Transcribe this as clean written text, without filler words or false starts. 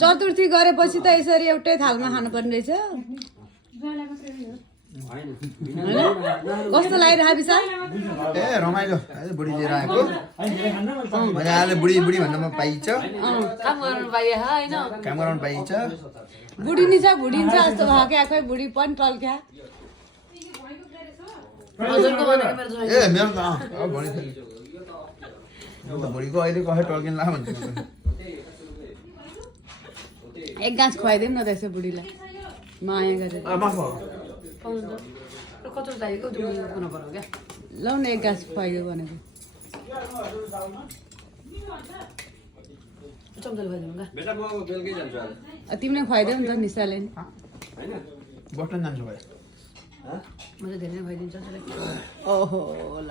चतुर्थी गरेपछि त यसरी एउटै थालमा खानुपर्ने रहेछ कस्तो लागिरहेको विशाल ए रमाइलो आज बुढी लिएर आएको मजाले बुढी बुढी भन्नमा पाइन्छ काम गर्नु पाइए हैन काम गराउनु पाइन्छ बुढी नि छ बुढिन्छ जस्तो भयो क्या खै बुढी पनि टल्क्या ए मेरो त भोलि भोलिको अहिले कसै टल्किन ला भन्छ एक गाँस खुवाइदिउँ न त यसो बुढीलाई माया गरेर कत्रो चाहिएको त्यो कुन पर्यो क्या लौ न एक गाँस खुवाइदियो भनेको चम्चल भइदिनु ल बेटा म बेलुकै जान्छु आज तिमीले खुवाइदियो नि त निशाले नि हैन बस्न जान्छु भाइ म चाहिँ धेरै भइदिन्छ ओहो ल